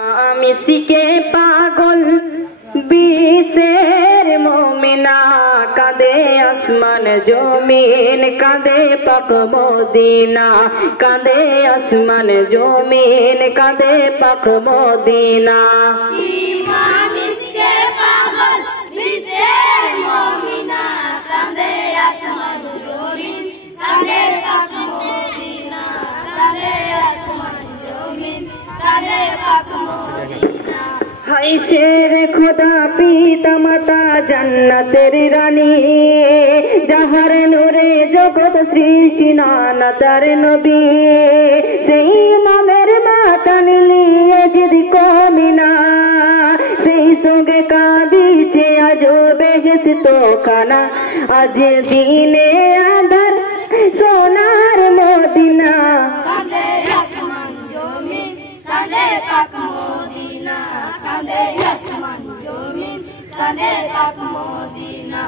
আমি শিখে পাগল বিশের মোমিনা, কাঁদে আসমান জমিন, কাঁদে পাক মদিনা, কাঁদে আসমান জমিন, কাঁদে পাক মদিনা। আমি শিখে পাগল বিশের মোমিনা, কাঁদে আসমান জমিন, কাঁদে পাক মদিনা, কাঁদে আসমান জমিন, কাঁদে পাক মদিনা। হাই শের খোদা পিতা মাতা জান্নাতের রানী, যাহার নূরে জগৎ সৃষ্টি নানা তার নবী, সেই মামের মাতা নিলিয়ে যদি কমিনা, সেই সঙ্গে কাঁদিছে আজ বেহেশত খানা, আজ দিনে আধার সোনার মদিনা। কাঁদে আসমান জমিন, কাঁদে পাক মদিনা, কাঁদে আসমান জমিন, কাঁদে পাক মদিনা।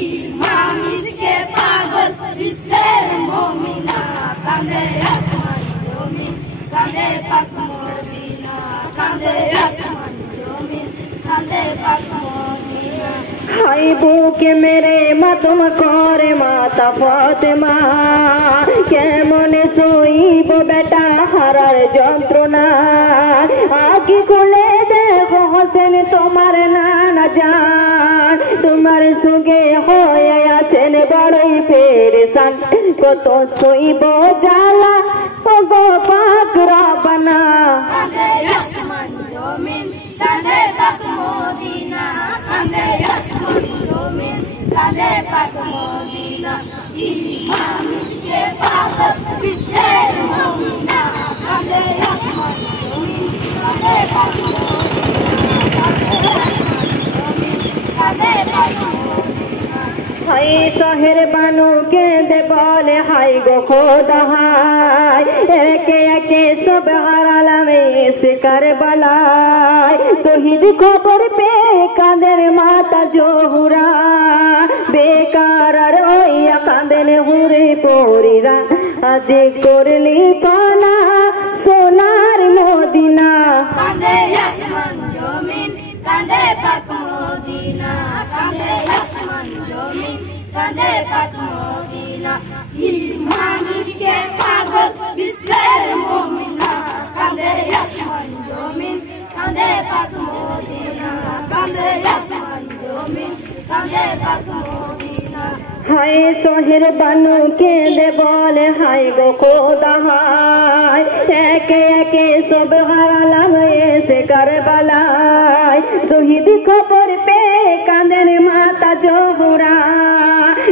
ইমাম ইশকে পাগল বিশের মোমিনা, কাঁদে আসমান জমিন, কাঁদে পাক মদিনা, কাঁদে আসমান জমিন, কাঁদে পাক মদিনা। হাই বুকে মেরে মাতম করে মাতা ফাতেমা, কেমন সইব বেটা হারার যন্ত্রণা, আগে খুলে দেখো হোসেন তোমার নানা জান, তোমার সঙ্গে হয়ে আছেন বড়ই পেরেশান, কত সইব জ্বালা ও গো পাক রব্বানা। কাঁদে আসমান জমিন, কাঁদে পাক মদিনা, কাঁদে আসমান জমিন, কাঁদে পাক মদিনা। ইমাম ইশকে পাগল বিশের মোমিনা, কাঁদে আসমান জমিন, কাঁদে পাক মদিনা, কাঁদে আসমান জমিন, কাঁদে পাক মদিনা। হাই শহের বানু কেঁদে বলে হাই গো খোদা হাই, একে একে সব হারালাম এসে কারবালায়, শহীদ খবর পেয়ে কাঁদের মাতা জোহরা, বেকার আর ওইয়া কাঁদেন হুরে পরিরা, আজ করলি পানা সোনার মদিনা। কাঁদে আসমান জমিন, কাঁদে পাক মদিনা, কাঁদে আসমান জমিন, কাঁদে পাক মদিনা। ইমাম ইশকে পাগল বিশের মোমিনা, কাঁদে আসমান জমিন, কাঁদে পাক মদিনা, কাঁদে আসমান জমিন, কাঁদে পাক মদিনা। হাই শহের বানু কেঁদে বলে হাই গো খোদা হাই, একে একে সব হারালাম এসে কারবালায়, শহীদ খবর পেয়ে কাঁদেন মাতা জোহরা,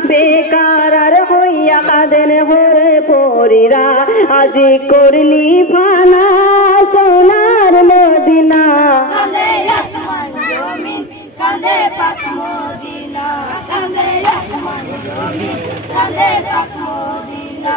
বেকার আর হইয়া কাঁদেন হরে পরিরা, আজ করলি ফানা সোনার মদিনা। কাঁদে আসমান জমিন, কাঁদে পাক মদিনা, কাঁদে আসমান জমিন, কাঁদে পাক মদিনা।